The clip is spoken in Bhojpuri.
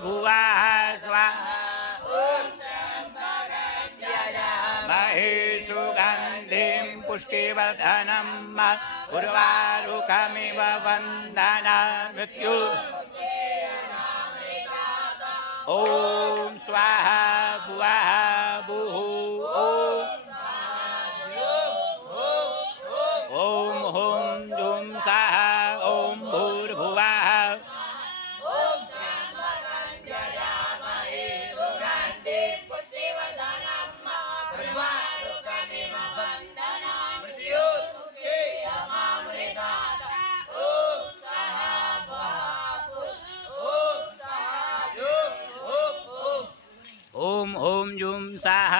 भूर्भुवः स्वाहा महे सुगन्धिं पुष्टिवर्धनं उर्वारुकमिव वन्दना मृत्यु ॐ स्वाहा भुवः भुः ॐ हुं जुं सः ॐ भूर्भुवः ॐ ॐ जुं सः